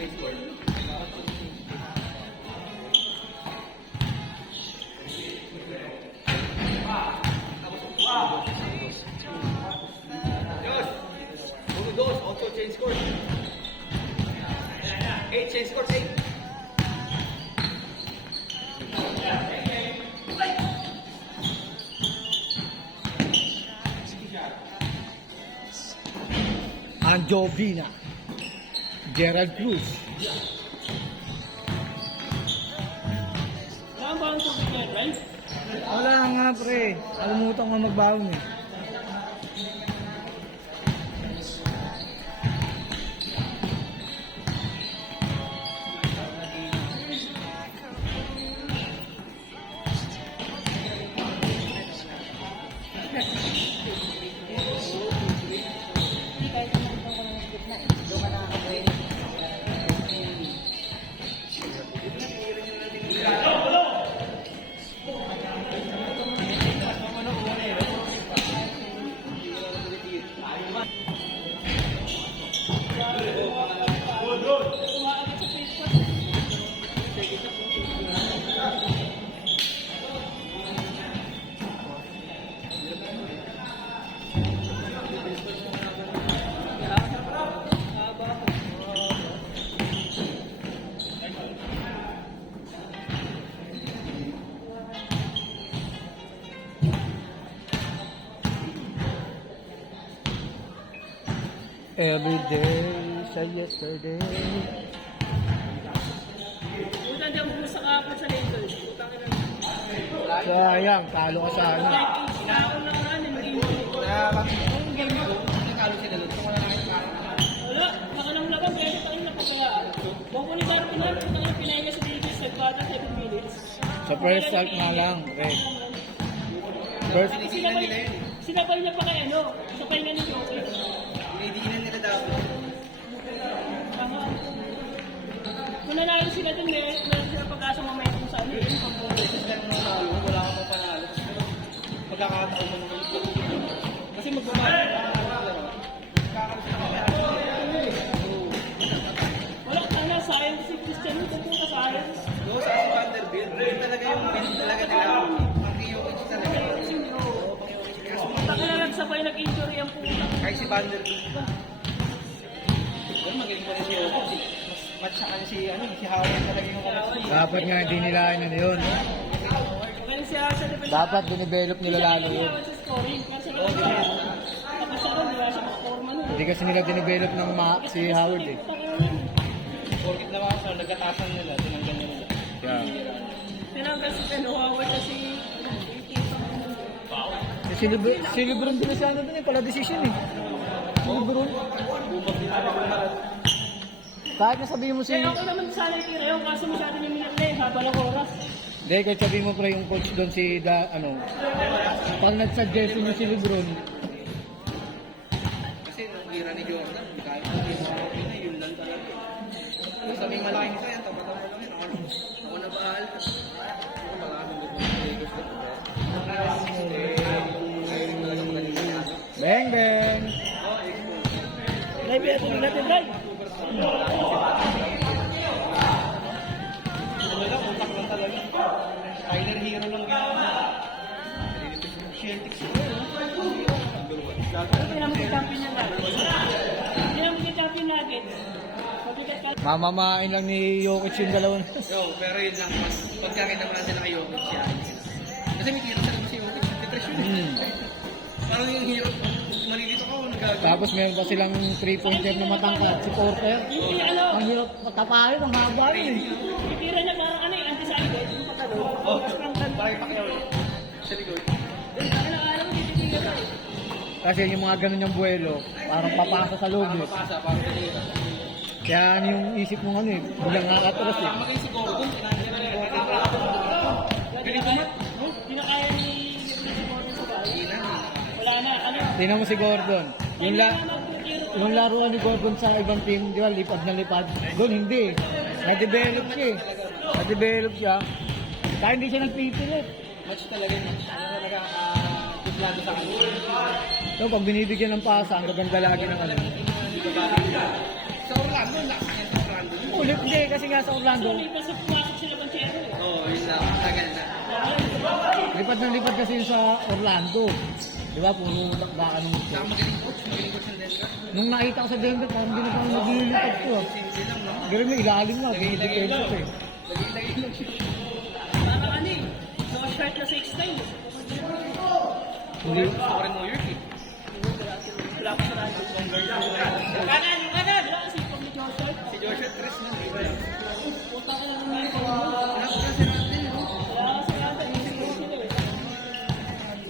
Change score. 8 change score 8. Anjovina, Gerald Cruz. Saan ba ang tubig yan, right? Wala nga pre, kalimutan ko magbaon eh. Every day sa yesterday. Punta dyan mo sa kapag sa Lakers. Putang ina. Sayang, talo ka sa ano. Kakaon lang na, naging Ang game ko, nakalo sila doon. Kung wala na yung wala, makanang laban, kaya ito tayo napapayaan. Kung kunin tayo pinag, putang ina pinahinga sa Lakers, nagpata 7 minutes. Sa first half nga lang, pre. First, Sinabay niya pa kay ano, sa pahinga ni Jokic. Hindi nila dapat. Tama. Kung nanalo sila dun, meron sila pag-asa momentum sa ano, yung pag-bola. Wala ka pa panalo. Magkakataon mo naman yung kasi magbabago ka. Wala ka na, science si Christian mo, pupunta science. Go sa Vanderbilt. Yun talaga yung pin talaga nila. Ang Kiyokich talaga. Taka na nagsabay nag-injury ang puta. Kahit si Vanderbilt ba? Well, magaling pa rin si Kiyokich. Match sa kanya si Howard talaga yung kalas. dapat nga hindi nila ano yun. Magaling siya sa defense. Dapat dinivelop nila lalo yun. Sa scoring, kasi nila tapos ako, di ba siya performan nun. Hindi kasi nila dinivelop ng si Howard eh. Porkit naman sa nagkatasan nila, tinanggal nila. Yeah. Tinanggal si Ken Howard kasi Si Lebron din na siya ano dun eh, pala decision eh. Si Lebron. Kahit na sabihin mo si... kaya ako naman sana itira yun kasi masyado niya minatay, habang ng oras. Hindi, kahit sabihin mo pre yung coach doon si pag nag-suggest niyo si Lebron, Kasi nung gira ni Jordan, hindi kaya mo yun lang talaga. Sabing malaking isa yan, tapos lang yun. Ako na bahal. Maraming Lakers na. bang bang! Live yan, tuloy natin, Brian. Ano lang, utak lang talaga. Tyler Hero lang ginawa. Celtics ko. Ano kailangan mag-champion yan natin? Kailangan mag-champion natin. Mabigat ka. Mamamain lang ni Jokic yung dalawang. Yo, pero yun lang, mas pagkakita mo lang sila kay Jokic siya. Kasi may kira sa si Jokic, depression. Parang yung Hero, malilito ka, nagagawa. Tapos meron pa silang 3-pointer na matangkad si Porter. Yung ano, Ang hirap matapayo, ang haba yun eh. itira niya parang ano eh, anti-sided, yung pagkalo. Oh, Tapos parang tan. parang Pacquiao. Sa likod. Ano, alam mo, tititigil ka eh. Kasi yung mga ganun yung buwelo, parang papasa sa loob eh. Pasa, parang kanina. Kaya ano yung isip mo ano eh, bilang nakatras eh. Tama kayo si Gordon, sinabi na rin. Hindi na kaya ni Gordon sa bahay. Wala na, ano? Tingnan mo si Gordon. Yung laruan ni Gordon sa ibang team, di ba, lipad na lipad. Doon hindi. Na-develop siya eh. Na-develop siya. Kaya hindi siya nagpipilit. Match talaga yun. Ano talaga, tuplado sa kanya. So, pag binibigyan ng pasa, ang gaganda lagi ng ano. Sa Orlando, lakas niya sa Orlando. Hindi, kasi nga sa Orlando, Lumipas sa pumasok sila Banchero eh. Oo, yun lang. Tagal na. lipad ng lipad kasi yun sa Orlando. Di ba, puro lakbakan ng Saka magaling coach. Magaling coach ng Denver. Nung nakita ko sa Denver, parang hindi na parang naglilipad ko. Simple lang, no? Pero may ilalim na, Lagay-lagay defensive lang. eh. Lagay-lagay lang. Parang ano eh. No shirt na 6'9". Hindi, Gusto ko rin New York eh. Wala ko sa radyo. Kanan! Kanan! Wala kasi pag may Josh shirt. Si Joshua Chris na, di ba? Puta ka lang naman yung mo. Wala ko na si Randall, no? Wala ka sa radyo. Hindi sila eh.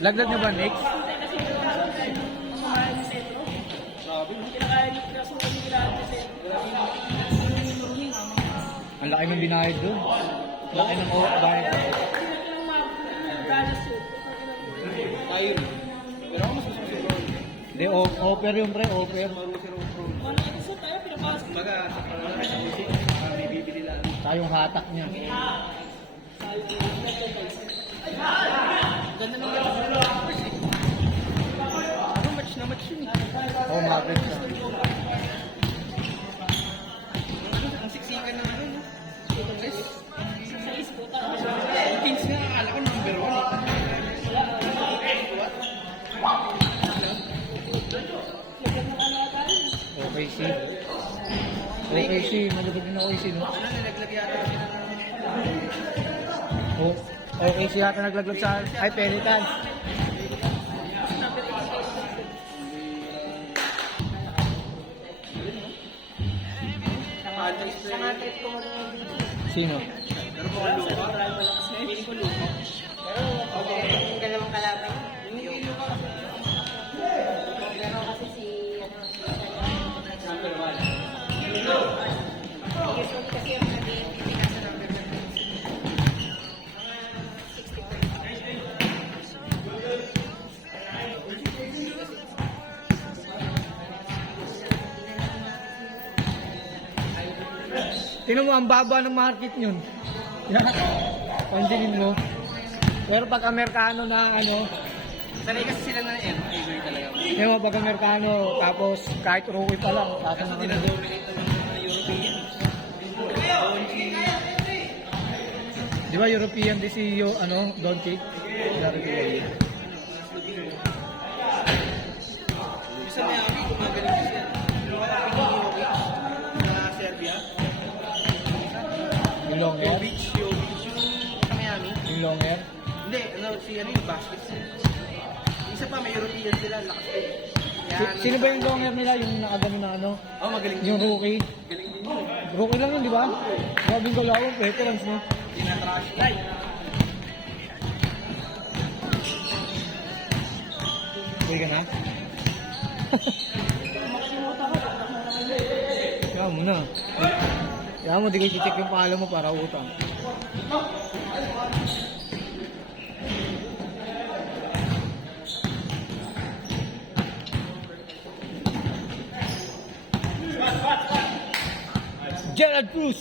laglag na ba, Nick? Hindi kasi yung mahal ni Sentro. Grabe, no? Kinakaya niyo pinasukan niyo kila ni Sentro. Ang laki ng binayad doon. Laki ng bayad. Tayo rin. Pero ako mas gusto ko si Brown. Hindi, offer yung pre, offer. Maro si Brown. Kumbaga, sa pangalan sa music, may bibili lang. Tsaka yung hatak niya. Ganda ng mga ano, match na match yun. Oo, mabit siya. Ang siksikan ng ano, no? Guys, Kings nga, akala ko number 1 eh. OKC. OKC, malabag din OKC, no? Ano, nilaglag yata sila ng... Oh, OKC yata naglaglag sa... Ay, Pelicans. Sino? Pero po ang lupa. Yung dalawang kalaban. Pero kasi si Number 1. usually kasi yung nag-MVP nasa number 60%. Tingnan mo, ang baba ng market yun. Panjinin mo. Pero pag Amerikano na ano, Sanay kasi sila na Avery talaga. tingnan mo pag Amerikano, tapos kahit rookie pa lang, tapos Kaso na dinadominate ng mga European. Di ba European di si Doncic? European. Yung sa Miami, gumagaling siya. Sa Serbia. Yung long hair? Jovic yung sa Miami. Yung long hair? Hindi, si ano yung basket. Isa pa, may European sila, lakas din. Sino ba yung long hair nila? Yung nakagano na ano? Oh, magaling din. Yung rookie? Galing din yun. Rookie lang yun, di ba? Grabing galawang veterans mo. Tinatrash light. Uy ka na? Kaya mo na. Kaya mo, di kayo check yung pala mo para utang. Gerald Cruz!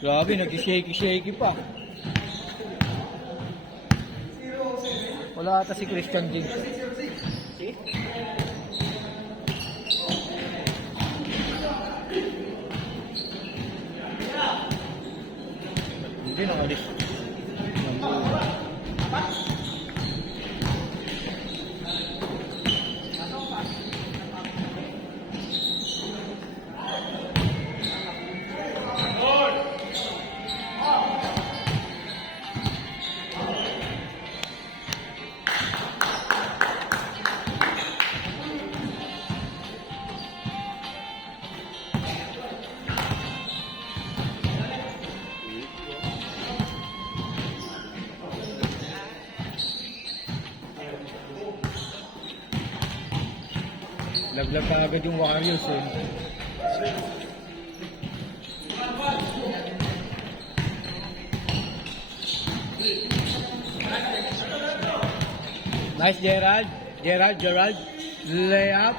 Grabe, nag-shaky-shaky pa. Wala ata si Christian James. Hindi nakalis. Laglag ka agad yung Warriors eh. Nice Gerald. Gerald. Layup.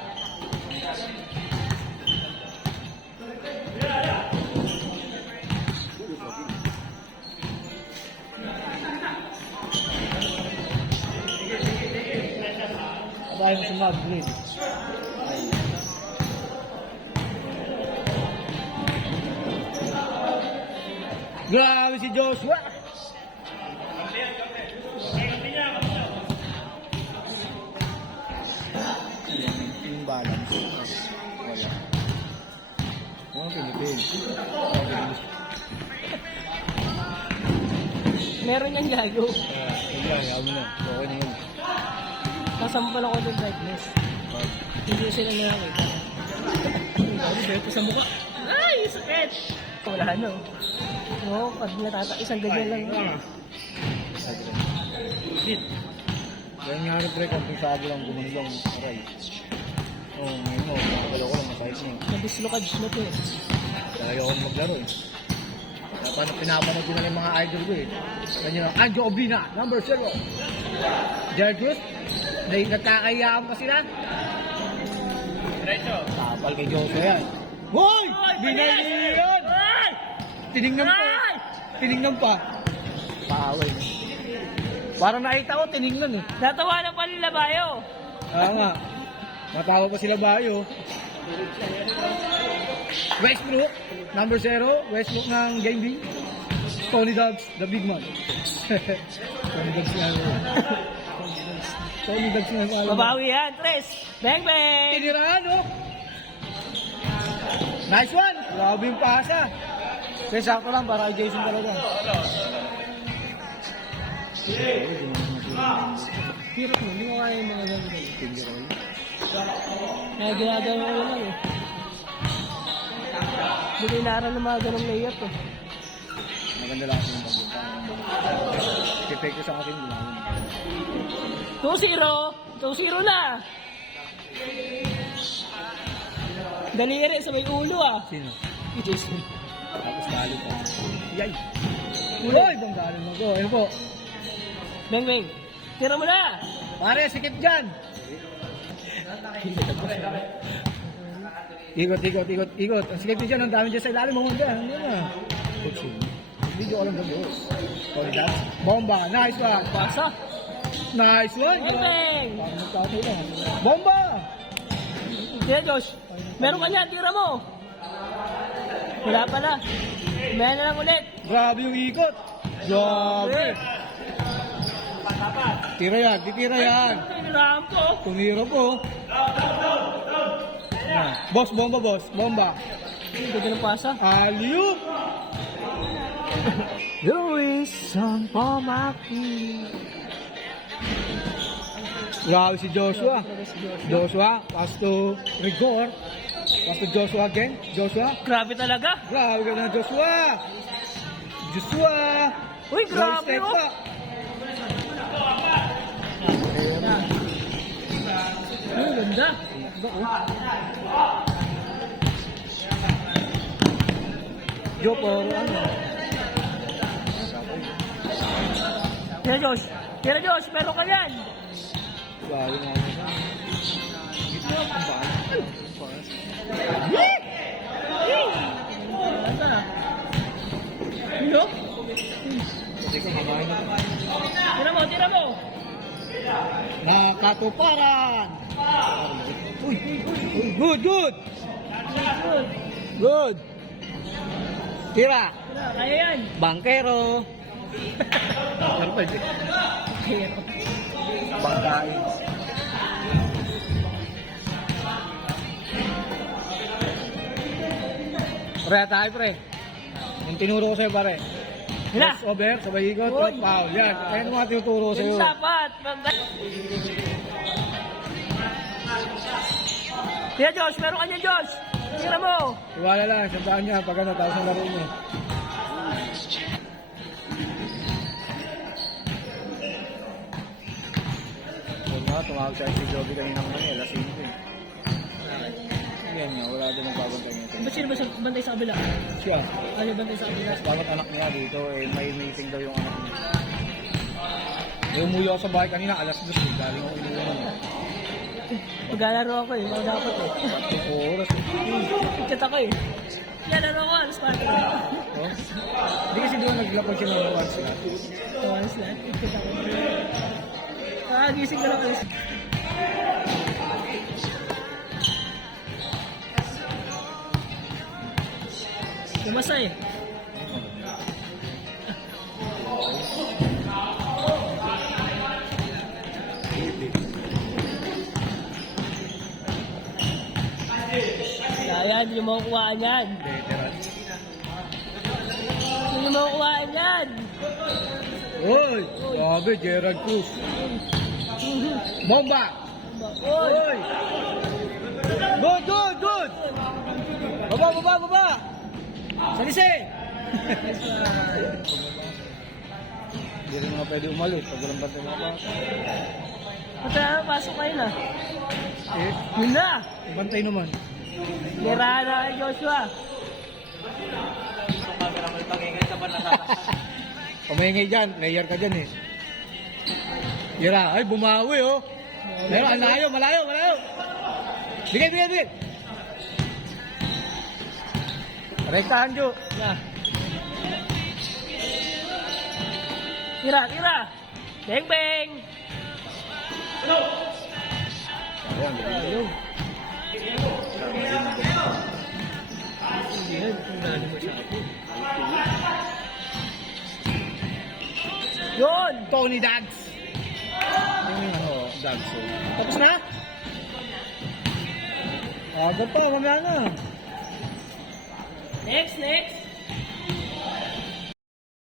Abayan mo si Madrid. Grabe si Joshua. Yung balance. Wala. Mga Philippines. Meron niyang gago. Wala, yaw mo na. Okay na yun. Nasampal ako ng brightness. Hindi sila nakakita. Sabi sa'yo po sa mukha. Ay, sakit! Wala no. Oo, pag isang ganyan lang. Kaya nga rin pre, kung sabi lang gumandong aray. Oo, ngayon mo, makakalaw ko lang masahit mo. Nabislokad na to eh. Talaga akong maglaro eh. Kaya pinapanood ko na yung mga idol ko eh. Ganyan lang, Anjo Oblina, number 0. Jared Cruz, nagkakayaan pa sila. Diretso. Tapal kay Joshua yan. Hoy! Binali yan! Tinignan pa. Tinignan pa. Paaway. Parang nakita ko, tinignan eh. Natawa na pa nila Bayo. Kaya nga. Natawa pa sila Bayo. Westbrook, number 0. Westbrook ng Game B. Tony Dubs, the big man. Tony Dubs nga. Tony Dubs nga. Babawi yan, Tres. Bang bang! Tiniraan, oh. Nice one. Grabe yung pasa. Kaya sakto lang para kay Jason talaga. Hirap mo, hindi mo kaya yung mga gano'n. Kaya ginagawa ko lang eh. Hindi ko inaral ng mga ganong layup eh. Maganda lang yung pagpunta. Pipake ko sa akin. 2-0! 2-0 na! Daliri sa may ulo ah. Sino? Si Jason. Tapos dali pa. Yay! Uy! Bang dali mo ko. Ayun po. Bang bang! Tira mo na! Pare, sikip dyan! Ikot, ikot, ikot, ikot. Ang sikip dyan, ang dami dyan sa ilalim mo. Hindi na. Hindi ko alam ganda. Sorry, guys. Bomba! Nice one! Pasa! Nice one! Bang bang! Parang nagkakay lang. Bomba! Tira Josh! Meron ka niyan, tira mo! Wala pala. Meron na lang ulit. Grabe yung ikot! Grabe! Tira yan, titira yan. Tinirahan ko. Tumira po. Boss, bomba, boss. Bomba. Ganda ng pasa. Aliu! Luis San Pamaki. Grabe si Joshua. Joshua, pass to Rigor. Pass to Joshua again. Joshua. Grabe talaga. Grabe ka na, Joshua. Joshua. Uy, grabe Step oh. pa. Uy, ganda. Jo, puro ano. Tira Josh. Tira Josh. Meron ka yan. Grabe nga. Ano? Hindi ko makain na. Tira mo, tira mo. Nakatuparan! Uy! Uy! Good! Good! Good. Good! Tira! Tira, kaya yan. Bangkero! Ano pa yun? Bangkain. Pre, tayo pre. Yung tinuro ko sa'yo pare. Hila. Cross over, sabay ikot, Uy. foul. Yan, kaya naman tinuturo sa'yo. Yung dapat. Tira Josh, meron ka niya Josh. Tira mo. Iwala lang, sampaan niya pag ano, tapos ang laro niya. Huwag nga, tumawag siya si Joby kanina ng mga alas 5 eh. Yan nga, wala din magbabantay nito. Ba't sino ba bantay sa kabila? Siya, Ano bantay sa kabila? bakit anak niya dito eh, may meeting daw yung anak niya. Eh, umuwi ako sa bahay kanina, alas 2 eh, galing ako inuwan eh. Maglalaro ako eh, mga dapat eh. Yung oras eh. Ikit ako eh. Lalaro ako, alas party. Oh? Hindi kasi doon naglapag siya ng once na. Tawanas lang, ikit ako. Gising ka lang alas. Kumasa eh. yan, hindi mo makukuhaan yan. Veteran. Hindi mo makukuhaan yan. Uy! Grabe, Gerald Cruz. Bomba! Oy! Uy! Good, good, good! Baba, baba, baba! Salise! Hindi rin mga pwede umalis pag walang bantay mga bata. Punta na, pasok kayo na. Eh, Yun na! bantay naman. Nirahan na kay Joshua. Pamingay dyan, player ka dyan eh. Yara, ay bumawi oh. Meron, ang layo, malayo, malayo. Bigay, bigay, bigay. Rektahan, Jo. Na. Tira, tira! Bang, bang! Ayan, Ayun. Yan, kung dali mo siya ako. Yun! Tony Dags. Yung ano, Dags. Oh. Tapos na? Agad pa, mamaya na. Next, next!